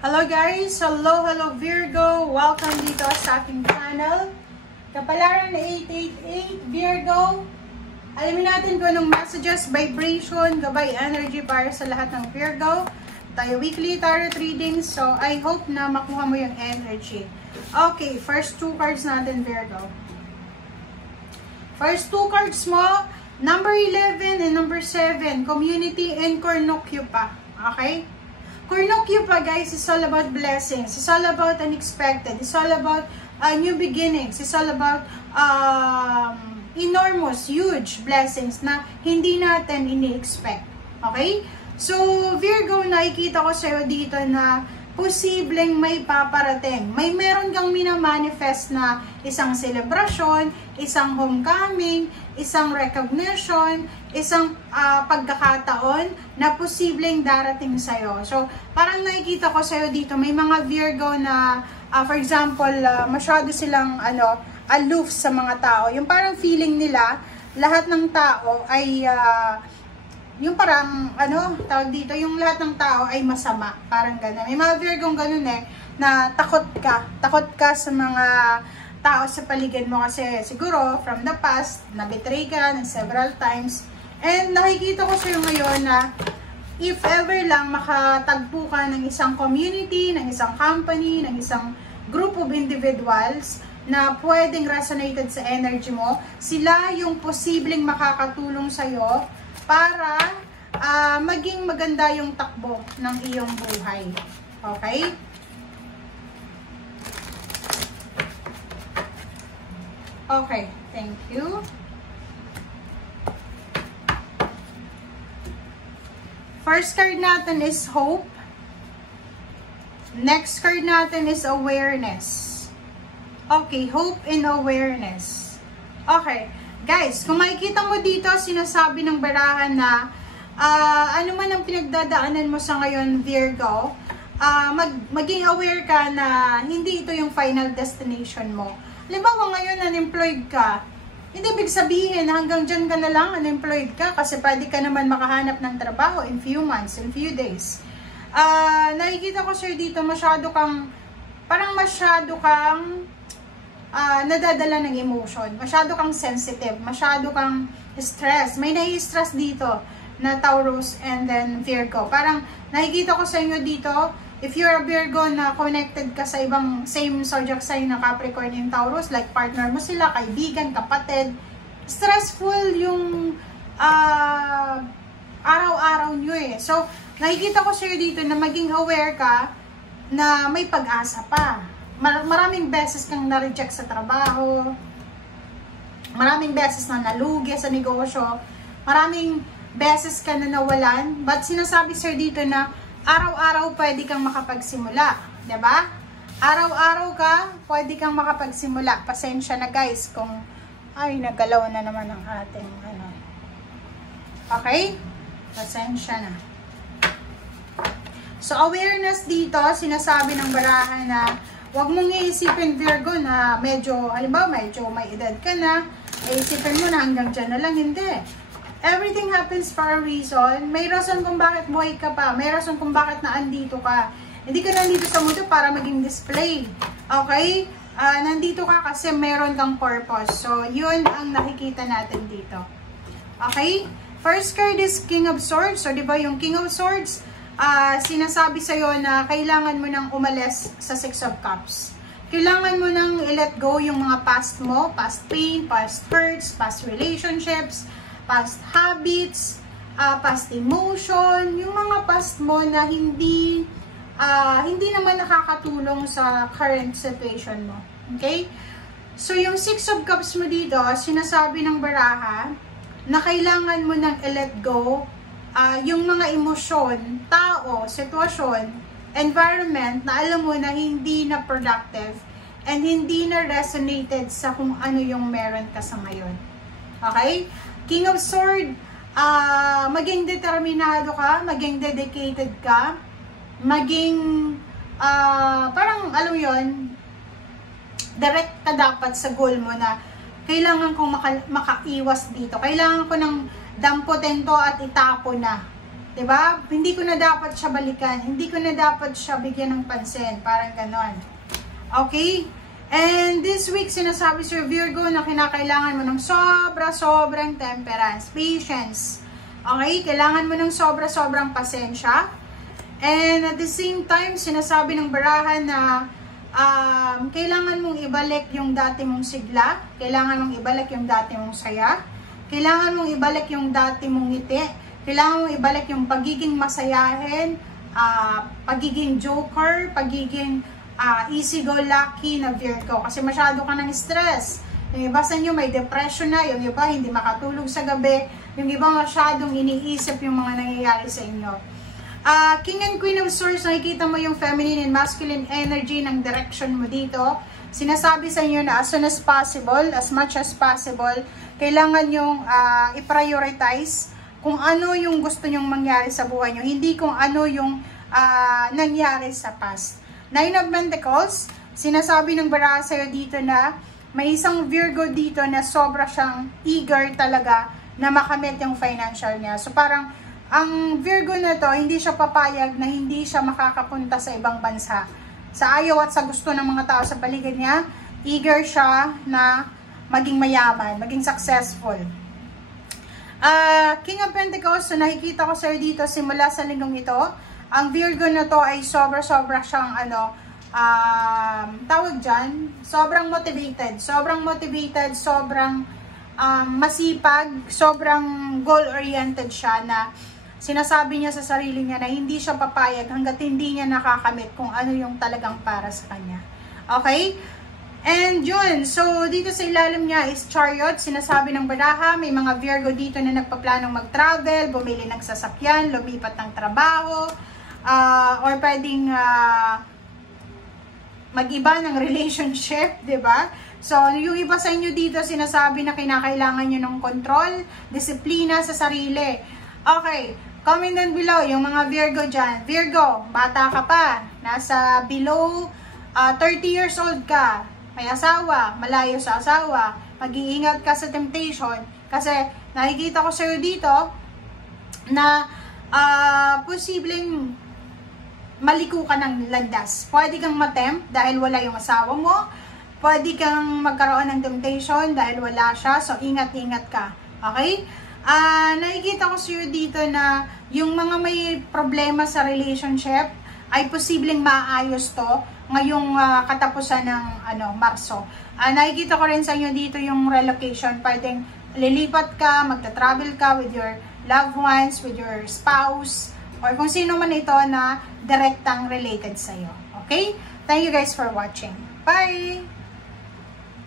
Hello guys! Hello Virgo! Welcome dito sa aking channel. Kapalaran na 888 Virgo. Alamin natin kung anong messages, vibration, gabay, energy para sa lahat ng Virgo. Tayo weekly tarot readings. So I hope na makuha mo yung energy. Okay, first two cards natin Virgo. First two cards mo, number 11 and number 7, community and cornucopia. Okay? Cornucopia, guys, is all about blessings. It's all about unexpected. It's all about new beginnings. It's all about enormous, huge blessings na hindi natin ini-expect. Okay? So, Virgo, nakikita ko sa'yo dito na posibleng may paparating. May meron kang minamanifest na isang celebration, isang homecoming, isang recognition, isang pagkakataon na posibleng darating sa'yo. So, parang nakikita ko sa'yo dito, may mga Virgo na, for example, masyado silang aloof sa mga tao. Yung parang feeling nila, lahat ng tao ay yung parang, tawag dito, yung lahat ng tao ay masama. Parang gano'n. May mga Virgong gano'n na takot ka. Takot ka sa mga tao sa paligid mo kasi siguro, from the past, na-betray ka ng several times. And nakikita ko sa'yo ngayon na if ever lang makatagpo ka ng isang community, ng isang company, ng isang group of individuals na pwedeng resonated sa energy mo, sila yung posibleng makakatulong sa'yo para maging maganda yung takbo ng iyong buhay. Okay? Okay, thank you. First card natin is hope. Next card natin is awareness. Okay, hope and awareness. Okay. Guys, kung makikita mo dito, sinasabi ng barahan na ano man ang pinagdadaanan mo sa ngayon, Virgo, maging aware ka na hindi ito yung final destination mo. Halimbawa ngayon, unemployed ka. Hindi ibig sabihin na hanggang dyan ka na lang, unemployed ka, kasi pwede ka naman makahanap ng trabaho in few months, in few days. Nakikita ko sir dito, masyado kang nadadala ng emotion, masyado kang sensitive, masyado kang stress. May nai-stress dito na Taurus and then Virgo. Parang nakikita ko sa inyo dito, if you're a Virgo na connected ka sa ibang same zodiac sign na Capricorn and Taurus, like partner mo sila, kaibigan, kapatid, stressful yung araw-araw nyo eh. So, nakikita ko sa'yo dito na maging aware ka na may pag-asa pa. Maraming beses kang na-reject sa trabaho, maraming beses na nalugi sa negosyo, maraming beses ka na nawalan, but sinasabi sir dito na araw-araw pwede kang makapagsimula, diba? Araw-araw ka, pwede kang makapagsimula. Pasensya na guys kung, nagalaw na naman ang ating, Okay? Pasensya na. So, awareness dito, sinasabi ng barahan na huwag mong iisipin Virgo na halimbawa medyo may edad ka na, iisipin mo na hanggang dyan na lang, hindi. Everything happens for a reason. May rason kung bakit buhay ka pa, may rason kung bakit naandito ka. Hindi ka nandito sa mundo para maging display. Okay? Nandito ka kasi meron kang purpose. So, yun ang nakikita natin dito. Okay? First card is King of Swords. So, di ba yung King of Swords, sinasabi sa'yo na kailangan mo nang umalis sa Six of Cups. Kailangan mo nang i-let go yung mga past mo, past pain, past hurts, past relationships, past habits, past emotion, yung mga past mo na hindi naman nakakatulong sa current situation mo. Okay? So, yung Six of Cups mo dito, sinasabi ng baraha na kailangan mo nang i-let go yung mga emosyon, tao, sitwasyon, environment na alam mo na hindi na productive and hindi na resonated sa kung ano yung meron ka sa ngayon. Okay? King of Sword, maging determinado ka, maging dedicated ka, maging, parang alam yon, direct ka dapat sa goal mo na kailangan kong makaiwas dito. Kailangan ko ng damputin to at itapo na. Diba? Hindi ko na dapat siya balikan. Hindi ko na dapat siya bigyan ng pansin. Parang ganon. Okay? And this week, sinasabi Sir Virgo na kinakailangan mo ng sobrang temperance, patience. Okay? Kailangan mo ng sobrang pasensya. And at the same time, sinasabi ng barahan na kailangan mong ibalik yung dati mong sigla. Kailangan mong ibalik yung dati mong saya. Kailangan mong ibalik yung dati mong ngiti. Kailangan mong ibalik yung pagiging masayahin, pagiging joker, pagiging easy-go-lucky na Virgo. Kasi masyado ka ng stress. Yung iba sa inyo may depression na, yung iba hindi makatulog sa gabi, yung iba masyadong iniisip yung mga nangyayari sa inyo. King and Queen of Swords, nakikita mo yung feminine and masculine energy ng direction mo dito. Sinasabi sa inyo na as soon as possible, as much as possible, kailangan yung i-prioritize kung ano yung gusto nyong mangyari sa buhay nyo, hindi kung ano yung nangyari sa past. Nine of Pentacles, sinasabi ng baraha sa'yo dito na may isang Virgo dito na sobra siyang eager talaga na makamit yung financial niya. So parang ang Virgo na to, hindi siya papayag na hindi siya makakapunta sa ibang bansa. Sa ayaw at sa gusto ng mga tao sa paligid niya, eager siya na maging mayaman, maging successful. King of Pentacles, so nakikita ko sir dito simula sa linggong ito, ang Virgo na to ay sobra siyang tawag dyan, sobrang motivated, sobrang masipag, sobrang goal-oriented siya na sinasabi niya sa sarili niya na hindi siya papayag hanggat hindi niya nakakamit kung ano yung talagang para sa kanya. Okay? And yun, so dito sa ilalim niya is Chariot, sinasabi ng baraha, may mga Virgo dito na nagpaplanong mag-travel, bumili ng sasakyan, lumipat ng trabaho, or pwedeng mag-iba ng relationship, 'di ba? So, yung iba sa inyo dito sinasabi na kinakailangan nyo ng control, disiplina sa sarili. Okay, comment down below yung mga Virgo dyan. Virgo, bata ka pa, nasa below 30 years old ka, may asawa, malayo sa asawa, mag-iingat ka sa temptation, kasi nakikita ko sa'yo dito na posibleng maliko ka ng landas. Pwede kang matempt dahil wala yung asawa mo, pwede kang magkaroon ng temptation dahil wala siya, so ingat-ingat ka. Okay? Nakikita ko sa'yo dito na yung mga may problema sa relationship ay posibleng maayos to ngayong katapusan ng Marso. Nakikita ko rin sa inyo dito yung relocation. Pwedeng lilipat ka, magta-travel ka with your loved ones, with your spouse, or kung sino man ito na direktang related sa'yo. Okay? Thank you guys for watching. Bye!